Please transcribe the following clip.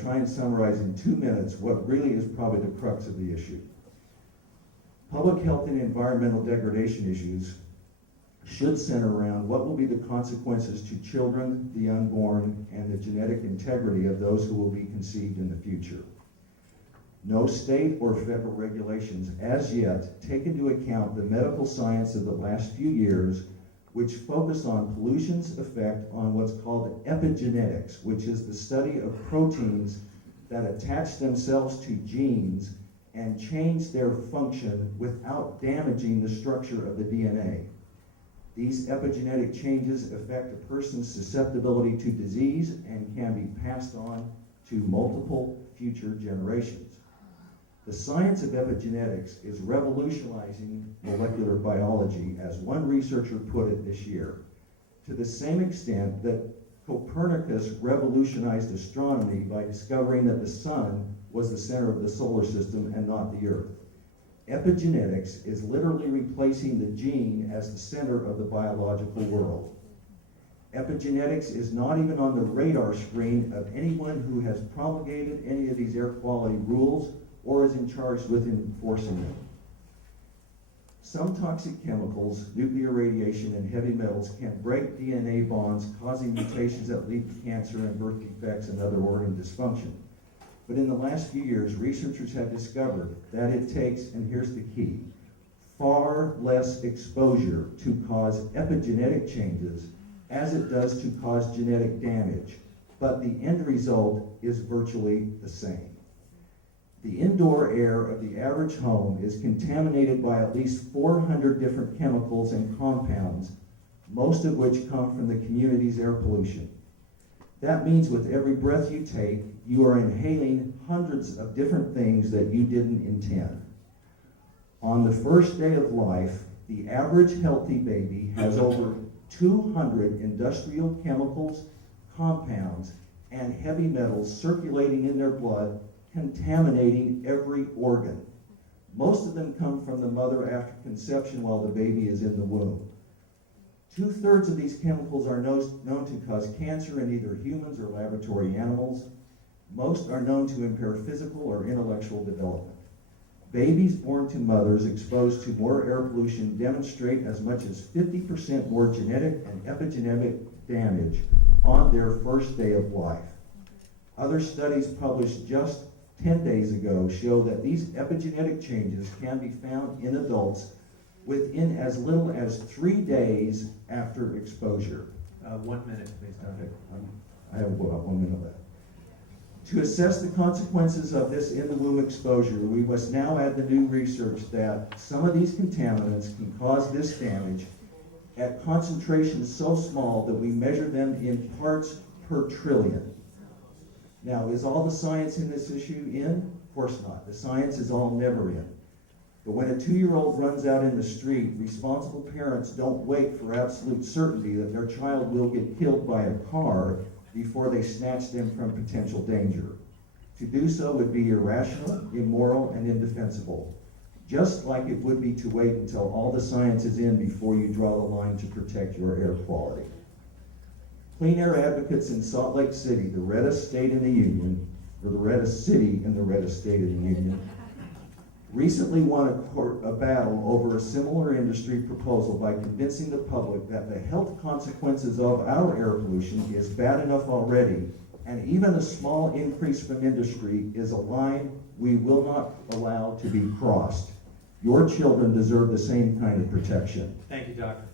try and summarize in 2 minutes what really is probably the crux of the issue. Public health and environmental degradation issues should center around what will be the consequences to children, the unborn, and the genetic integrity of those who will be conceived in the future. No state or federal regulations as yet take into account the medical science of the last few years, which focus on pollution's effect on what's called epigenetics, which is the study of proteins that attach themselves to genes and change their function without damaging the structure of the DNA. These epigenetic changes affect a person's susceptibility to disease and can be passed on to multiple future generations. The science of epigenetics is revolutionizing molecular biology, as one researcher put it this year, to the same extent that Copernicus revolutionized astronomy by discovering that the sun was the center of the solar system and not the Earth. Epigenetics is literally replacing the gene as the center of the biological world. Epigenetics is not even on the radar screen of anyone who has promulgated any of these air quality rules or is in charge with enforcing them. Some toxic chemicals, nuclear radiation, and heavy metals can break DNA bonds, causing mutations that lead to cancer and birth defects and other organ dysfunction. But in the last few years, researchers have discovered that it takes, and here's the key, far less exposure to cause epigenetic changes as it does to cause genetic damage, but the end result is virtually the same. The indoor air of the average home is contaminated by at least 400 different chemicals and compounds, most of which come from the community's air pollution. That means with every breath you take, you are inhaling hundreds of different things that you didn't intend. On the first day of life, the average healthy baby has over 200 industrial chemicals, compounds, and heavy metals circulating in their blood, contaminating every organ. Most of them come from the mother after conception while the baby is in the womb. 2/3 of these chemicals are known to cause cancer in either humans or laboratory animals. Most are known to impair physical or intellectual development. Babies born to mothers exposed to more air pollution demonstrate as much as 50% more genetic and epigenetic damage on their first day of life. Other studies published just 10 days ago show that these epigenetic changes can be found in adults within as little as 3 days after exposure. 1 minute, please, Doctor. Okay, I have about 1 minute left. To assess the consequences of this in-the-womb exposure, we must now add the new research that some of these contaminants can cause this damage at concentrations so small that we measure them in parts per trillion. Now, is all the science in this issue in? Of course not. The science is all never in. But when a 2-year-old runs out in the street, responsible parents don't wait for absolute certainty that their child will get killed by a car before they snatch them from potential danger. To do so would be irrational, immoral, and indefensible, just like it would be to wait until all the science is in before you draw the line to protect your air quality. Clean air advocates in Salt Lake City, the reddest state in the union, or the reddest city in the reddest state of the union, recently won a battle over a similar industry proposal by convincing the public that the health consequences of our air pollution is bad enough already, and even a small increase from industry is a line we will not allow to be crossed. Your children deserve the same kind of protection. Thank you, Doctor.